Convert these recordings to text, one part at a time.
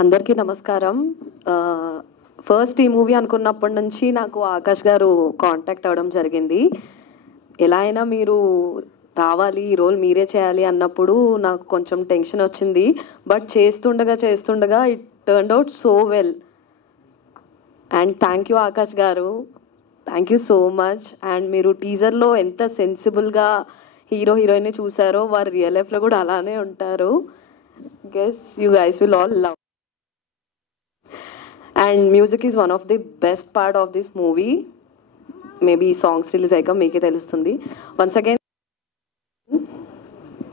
అందరికీ నమస్కారం. ఫస్ట్ ఈ మూవీ అనుకున్నప్పటి నుంచి నాకు ఆకాష్ గారు కాంటాక్ట్ అవ్వడం జరిగింది. ఎలా అయినా మీరు రావాలి, ఈ రోల్ మీరే చేయాలి అన్నప్పుడు నాకు కొంచెం టెన్షన్ వచ్చింది. బట్ చేస్తుండగా it turned out so well. And thank you Akash గారు, thank you so much. And మీరు టీజర్లో ఎంత సెన్సిబుల్గా హీరో హీరోయిన్ని చూసారో వారు రియల్ లైఫ్లో కూడా అలానే ఉంటారు. Guess you guys will all love. And music is one of the best part of this movie. Maybe songs release ayika make it telustundi. Once again,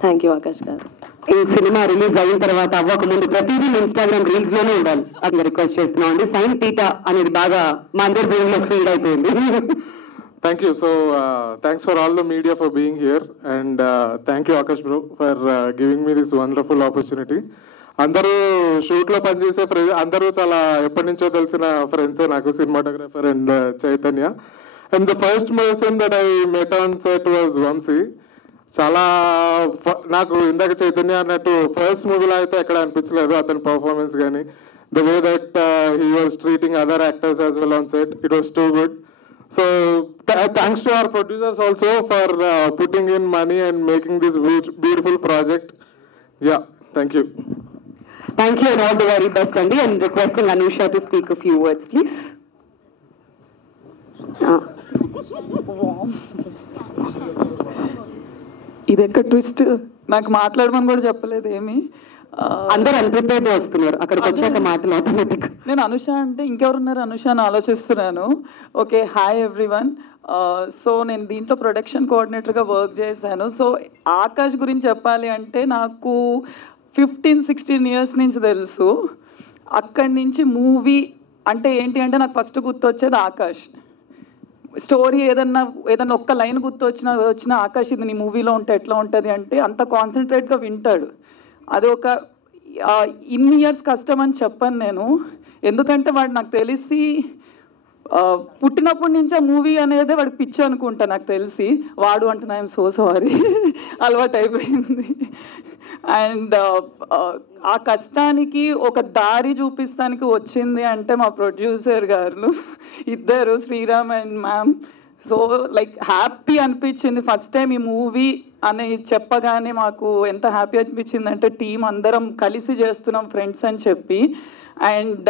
thank you Akash garu. ఈ cinema release అయిన తర్వాత అవ్వక ముందు ప్రతిదీ Instagram reels లోనే ఉండాలి అది request చేస్తున్నాం అండి. సైన్ టీటా అనేది బాగా మా అందరి బ్రెయిన్ లో ఫీడ్ అయిపోయింది. Thank you. So, thanks for all the media for being here, and thank you Akash bro for giving me this wonderful opportunity. అందరూ షూట్లో పనిచేసే అందరూ చాలా ఎప్పటి నుంచో తెలిసిన ఫ్రెండ్సే నాకు, cinematographer and Chaitanya. And the first person that I met on set was Vamshi. చాలా నాకు ఇందాక చైతన్య అన్నట్టు ఫస్ట్ మూవీలో అయితే ఎక్కడ అనిపించలేదు అతని పర్ఫార్మెన్స్ కానీ, the way that he was treating other actors as well on set, it was too good. So thanks to our producers also for putting in money and making this beautiful project. Yeah, thank you. Thank you and all the very best అండి. And requesting Anusha to speak a few words please. ఇది ఎక్కడ twist, నాకు మాట్లాడమని కూడా చెప్పలేదు ఏమి. అందరూ unprepared వస్తున్నారు, అక్కడికి వచ్చాక మాటలు ఆటోమేటిక్. నేను అనుష అంటే ఇంకెవరున్నారు అనుష అని ఆలోచిస్తున్నాను. Okay, hi everyone. సో నేను దీంట్లో ప్రొడక్షన్ కోఆర్డినేటర్గా వర్క్ చేశాను. సో ఆకాష్ గురించి చెప్పాలి అంటే నాకు 15-16 years నుంచి తెలుసు. అక్కడి నుంచి మూవీ అంటే ఏంటి అంటే నాకు ఫస్ట్ గుర్తొచ్చేది ఆకాష్. స్టోరీ ఏదన్నా ఒక్క లైన్ వచ్చిన ఆకాష్ ఇది నీ మూవీలో ఉంటే ఎట్లా ఉంటుంది అంటే అంత కాన్సన్ట్రేట్గా వింటాడు. అది ఒక ఇన్ని ఇయర్స్ కష్టం అని చెప్పాను నేను, ఎందుకంటే వాడు నాకు తెలిసి పుట్టినప్పటి నుంచి ఆ మూవీ అనేది వాడికి పిచ్చి అనుకుంటా నాకు తెలిసి. వాడు అంటున్నా ఐఎమ్ సో సారీ, అలవాటు అయిపోయింది. అండ్ ఆ కష్టానికి ఒక దారి చూపిస్తానికి వచ్చింది అంటే మా ప్రొడ్యూసర్ గారు ఇద్దరు, Sriram and ma'am. So like happy అనిపించింది ఫస్ట్ టైం ఈ మూవీ అని చెప్పగానే. మాకు ఎంత హ్యాపీ అనిపించింది అంటే టీం అందరం కలిసి చేస్తున్నాం ఫ్రెండ్స్ అని చెప్పి. అండ్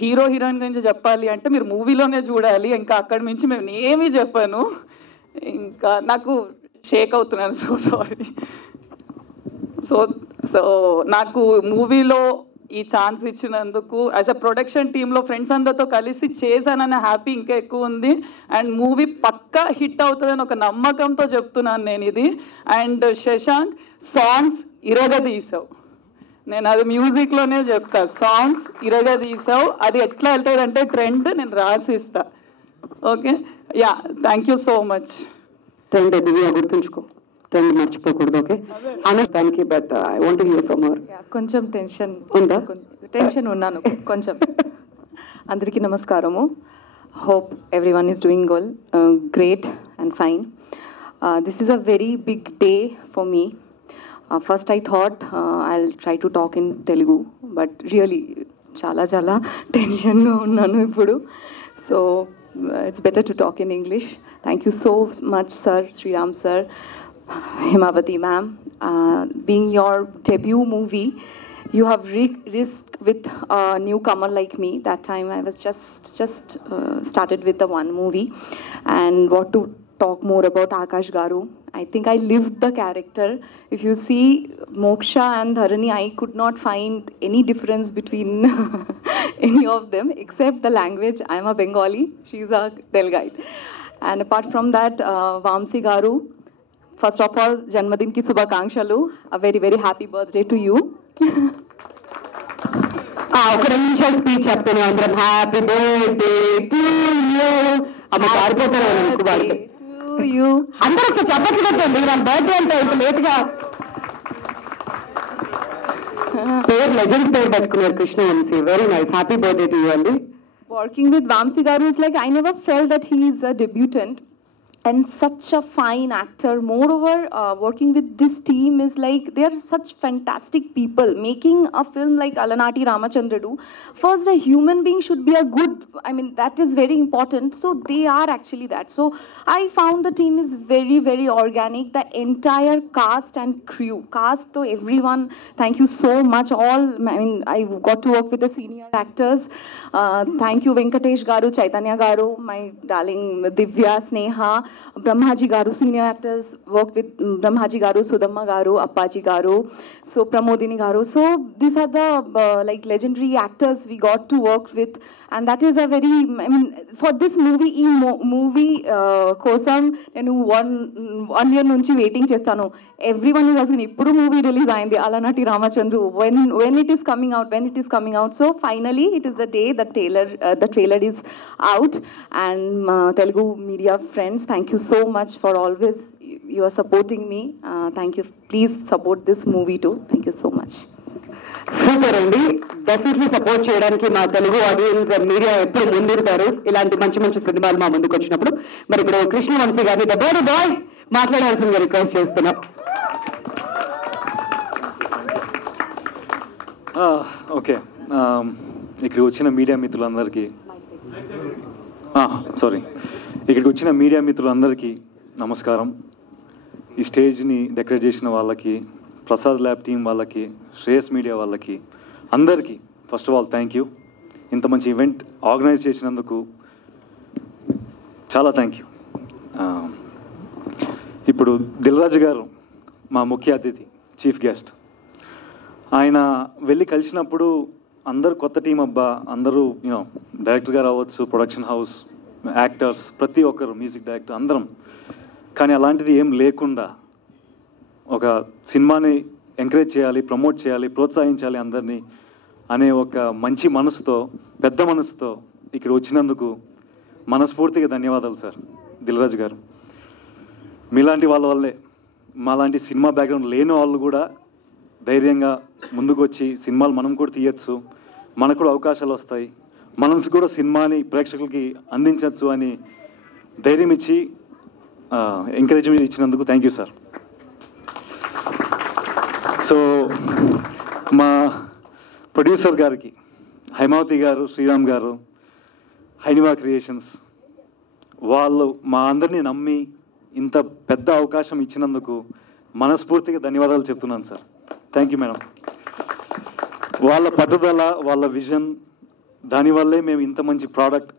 హీరో హీరోయిన్ గురించి చెప్పాలి అంటే మీరు మూవీలోనే చూడాలి, ఇంకా అక్కడి నుంచి మేము ఏమీ చెప్పాను. ఇంకా నాకు షేక్ అవుతున్నాను, సో సారీ. సో నాకు మూవీలో ఈ ఛాన్స్ ఇచ్చినందుకు యాజ్ అ ప్రొడక్షన్ టీంలో ఫ్రెండ్స్ అందరితో కలిసి చేశానన్న హ్యాపీ ఇంకా ఎక్కువ ఉంది. అండ్ మూవీ పక్కా హిట్ అవుతుందని ఒక నమ్మకంతో చెప్తున్నాను నేను ఇది. అండ్ శశాంక్ సాంగ్స్ ఇరగదీసావు, నేను అది మ్యూజిక్లోనే చెప్తా, సాంగ్స్ ఇరగదీసావు. అది ఎట్లా వెళ్తుందంటే ట్రెండ్ నేను రాసిస్తా. Okay, yeah, thank you so much. Trend Divya గుర్తుంచుకో, ట్రెండ్ మర్చిపోకూడదు. Okay thank you. But I want to hear from her. కొంచెం టెన్షన్ ఉన్నాను కొంచెం. అందరికీ నమస్కారము. Hope everyone is doing great and fine. This is a very big day for me. First I thought I'll try to talk in Telugu, but really చాలా టెన్షన్లో ఉన్నాను ఇప్పుడు. So it's better to talk in English. Thank you so much sir, Sriram sir, Himavati ma'am. Being your debut movie, you have risked with a newcomer like me. That time I was just started with the one movie. And what to talk more about Akash garu, I think I lived the character. If you see Moksha and Dharani, I could not find any difference between any of them except the language. I am a Bengali, she is a Telgite. And apart from that, Vamsi garu, first of all Janmadin ki Shubhakankshalu, a very very happy birthday to you. ఒక నిమిషం speech చెప్తాను అందరం. Happy birthday to you. అమ్మ పారిపోతారు అందరూ ఒకసారి చెప్పట్లు పెట్టండి. నా బర్త్డే అంటే ఇంత లేట్గా పేరు లెజెండ్ పేరు పెట్టుకున్నారు Krishna Vamsi. Very nice, happy birthday to you అండి. Working with Vamsi garu is like I never felt that he is a debutant. and such a fine actor. Moreover, working with this team is like, they are such fantastic people. Making a film like Alanati Ramachandradu, first a human being should be a good, I mean, that is very important. So they are actually that. So I found the team is very, very organic. The entire cast and crew, to everyone, thank you so much. All, I mean, I got to work with the senior actors. Thank you Venkatesh garu, Chaitanya garu, my darling Divya, Sneha, Brahmaji garu, senior actors, worked with Brahmaji garu, Sudamma garu, Appaji garu, so Pramodini garu. So these are the like legendary actors we got to work with, and that is a very, I mean, for this movie kosam nenu one year nunchi waiting chestanu. Everyone is asking ippudu movie release ayindi Alanati Ramachandru, when it is coming out. So finally it is the day the trailer is out, and Telugu media friends, thank you so much for always you are supporting me. Thank you, please support this movie too. Thank you so much. Super అండి. Definitely support చేయడానికి మా Telugu audience and media ఎప్పుడు ముందుంటారు ఇలాంటి మంచి మంచి సినిమాలు మా ముందుకు వచ్చినప్పుడు. మరి ఇప్పుడు కృష్ణవంశీ గారిని ద బర్డ్ బాయ్ మాట్లాడాల్సిందిగా రిక్వెస్ట్ చేస్తున్నాం. ఓకే, ఇక్కడికి వచ్చిన మీడియా మిత్రులందరికీ నమస్కారం. ఈ స్టేజ్ని డెకరేట్ చేసిన వాళ్ళకి, ప్రసాద్ ల్యాబ్ టీం వాళ్ళకి, శ్రేయస్ మీడియా వాళ్ళకి, అందరికీ first of all thank you. ఇంత మంచి ఈవెంట్ ఆర్గనైజ్ చేసినందుకు చాలా థ్యాంక్ యూ. ఇప్పుడు దిల్ రాజు గారు మా ముఖ్య అతిథి, చీఫ్ గెస్ట్. ఆయన వెళ్ళి కలిసినప్పుడు అందరూ కొత్త టీం అబ్బా, అందరూ డైరెక్టర్ గారు అవ్వచ్చు, ప్రొడక్షన్ హౌస్, యాక్టర్స్, ప్రతి ఒక్కరు, మ్యూజిక్ డైరెక్టర్, అందరం. కానీ అలాంటిది ఏం లేకుండా ఒక సినిమాని ఎంకరేజ్ చేయాలి, ప్రమోట్ చేయాలి, ప్రోత్సహించాలి అందరినీ అనే ఒక మంచి మనసుతో, పెద్ద మనసుతో ఇక్కడ వచ్చినందుకు మనస్ఫూర్తిగా ధన్యవాదాలు సార్ దిల్ రాజు గారు. మీలాంటి వాళ్ళ వల్లే, మాలాంటి సినిమా బ్యాక్గ్రౌండ్ లేని వాళ్ళు కూడా ధైర్యంగా ముందుకు వచ్చి సినిమాలు మనం కూడా తీయచ్చు, మనకు కూడా అవకాశాలు వస్తాయి, మనం కూడా సినిమాని ప్రేక్షకులకి అందించవచ్చు అని ధైర్యం ఇచ్చి ఎంకరేజ్మెంట్ ఇచ్చినందుకు థ్యాంక్ యూ సార్. సో మా ప్రొడ్యూసర్ గారికి, హైమావతి గారు, శ్రీరామ్ గారు, హైనివా క్రియేషన్స్, వాళ్ళు మా అందరినీ నమ్మి ఇంత పెద్ద అవకాశం ఇచ్చినందుకు మనస్ఫూర్తిగా ధన్యవాదాలు చెప్తున్నాను సార్. Thank you madam. వాళ్ళ పట్టుదల, వాళ్ళ విజన్, దానివల్లే మేము ఇంత మంచి ప్రోడక్ట్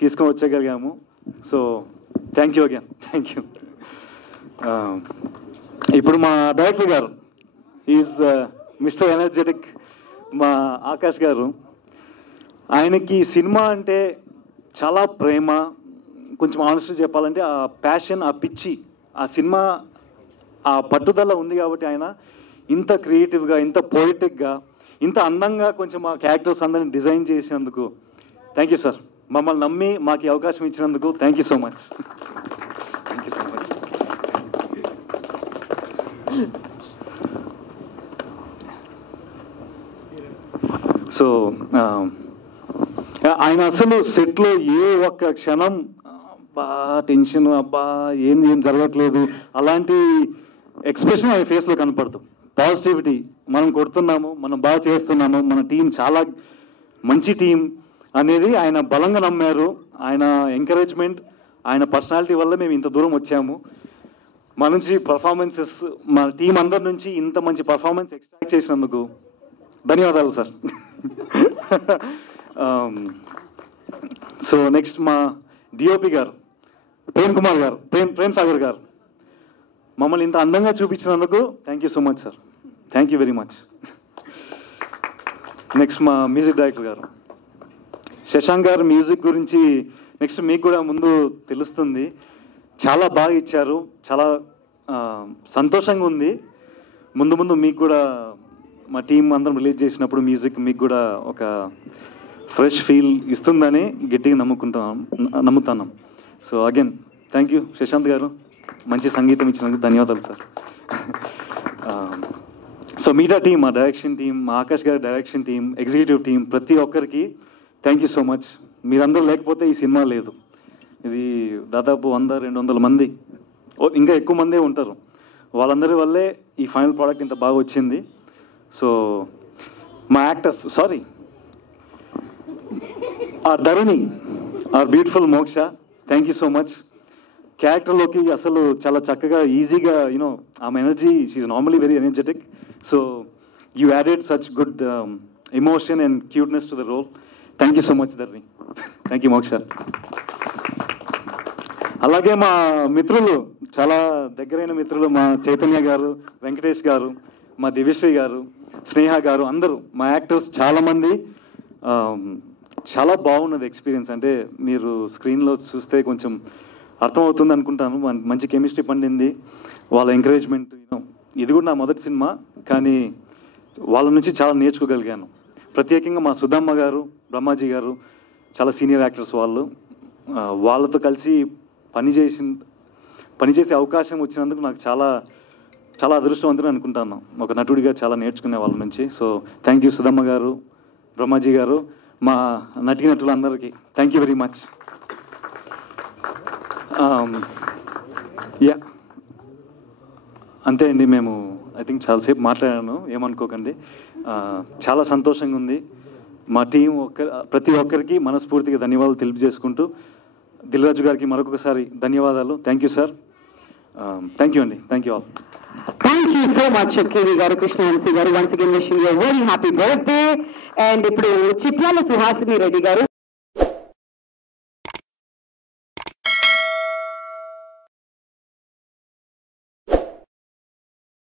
తీసుకొని వచ్చేయగలిగాము. So thank you again, thank you. ఇప్పుడు మా డైరెక్టర్ గారు ఈజ్ మిస్టర్ ఎనర్జెటిక్, మా ఆకాష్ గారు. ఆయనకి సినిమా అంటే చాలా ప్రేమ, కొంచెం ఆనెస్ట్గా చెప్పాలంటే ఆ ప్యాషన్, ఆ పిచ్చి, ఆ సినిమా, ఆ పట్టుదల ఉంది కాబట్టి ఆయన ఇంత క్రియేటివ్గా, ఇంత పోయిటిక్గా, ఇంత అందంగా కొంచెం మా క్యారెక్టర్స్ అందరినీ డిజైన్ చేసినందుకు థ్యాంక్ యూ సార్. మమ్మల్ని నమ్మి మాకు అవకాశం ఇచ్చినందుకు thank you so much. Thank you so much. So ఆయన అసలు సెట్లో ఏ ఒక్క క్షణం అబ్బా టెన్షన్, అబ్బా ఏం జరగట్లేదు అలాంటి ఎక్స్ప్రెషన్ ఆయన ఫేస్లో కనపడదు. పాజిటివిటీ, మనం కొడుతున్నాము, మనం బాగా చేస్తున్నాము, మన టీం చాలా మంచి టీం అనేది ఆయన బలంగా నమ్మారు. ఆయన ఎంకరేజ్మెంట్, ఆయన పర్సనాలిటీ వల్ల మేము ఇంత దూరం వచ్చాము. మన నుంచి పర్ఫార్మెన్సెస్, మన టీం అందరి నుంచి ఇంత మంచి పర్ఫార్మెన్స్ ఎక్స్ట్రాక్ట్ చేసినందుకు ధన్యవాదాలు సార్. సో నెక్స్ట్ మా డిఓపి గారు, ప్రేమ్ కుమార్ గారు, ప్రేమ్ సాగర్ గారు, మమ్మల్ని ఇంత అందంగా చూపించినందుకు thank you so much sir. Thank you very much. Next మా మ్యూజిక్ డైరెక్టర్ గారు శశాంక్ గారు. మ్యూజిక్ గురించి నెక్స్ట్ మీకు కూడా ముందు తెలుస్తుంది. చాలా బాగా ఇచ్చారు, చాలా సంతోషంగా ఉంది. ముందు ముందు మీకు కూడా మా టీం అందరం రిలీజ్ చేసినప్పుడు మ్యూజిక్ మీకు కూడా ఒక ఫ్రెష్ ఫీల్ ఇస్తుందని గట్టిగా నమ్ముతున్నాం. So again thank you Shashant గారు, మంచి సంగీతం ఇచ్చినందుకు ధన్యవాదాలు సార్. సో మీడియా టీం, మా డైరెక్షన్ టీం, మా ఆకాష్ గారి డైరెక్షన్ టీం, ఎగ్జిక్యూటివ్ టీం, ప్రతి ఒక్కరికి థ్యాంక్ యూ సో మచ్. మీరందరూ లేకపోతే ఈ సినిమా లేదు. ఇది దాదాపు 100-200 మంది, ఇంకా ఎక్కువ మందే ఉంటారు. వాళ్ళందరి వల్లే ఈ ఫైనల్ ప్రోడక్ట్ ఇంత బాగా వచ్చింది. సో మా actors, sorry, are Dharani, are beautiful Moksha, thank you so much. క్యారెక్టర్లోకి అసలు చాలా చక్కగా ఈజీగా యూనో ఆమె energy, she normally very energetic. So you added such good emotion and cuteness to the role. Thank you so much Dharani. Thank you Moksha. అలాగే మా మిత్రులు, చాలా దగ్గరైన మిత్రులు, మా చైతన్య గారు, వెంకటేష్ గారు, మా దివ్యశ్రీ గారు, స్నేహ గారు, అందరూ మా యాక్టర్స్ చాలామంది. చాలా బాగున్నది ఎక్స్పీరియన్స్. అంటే మీరు స్క్రీన్లో చూస్తే కొంచెం అర్థమవుతుంది అనుకుంటాను. మంచి కెమిస్ట్రీ పండింది, వాళ్ళ ఎంకరేజ్మెంట్. ఇది కూడా నా మొదటి సినిమా, కానీ వాళ్ళ నుంచి చాలా నేర్చుకోగలిగాను. ప్రత్యేకంగా మా సుధమ్మ గారు, బ్రహ్మాజీ గారు చాలా సీనియర్ యాక్టర్స్. వాళ్ళతో కలిసి పనిచేసే అవకాశం వచ్చినందుకు నాకు చాలా చాలా అదృష్టవంతుని అనుకుంటాను. ఒక నటుడిగా చాలా నేర్చుకునే వాళ్ళ నుంచి. సో థ్యాంక్ యూ సుధమ్మ గారు, బ్రహ్మాజీ గారు, మా నటులందరికీ thank you very much. Yeah, అంతే అండి. మేము ఐ థింక్ చాలాసేపు మాట్లాడాను, ఏమనుకోకండి. చాలా సంతోషంగా ఉంది. మా టీం ప్రతి ఒక్కరికి మనస్ఫూర్తిగా ధన్యవాదాలు తెలియజేసుకుంటూ, దిల్ రాజు గారికి మరొకసారి ధన్యవాదాలు. Thank you sir. Thank you అండి. Thank you all. Thank you so much KV గారు, కృష్ణవంశీ గారు. Once again wishing you very happy birthday. And ఇప్పుడు చిట్యాల సుహాసిని రెడ్డి గారు.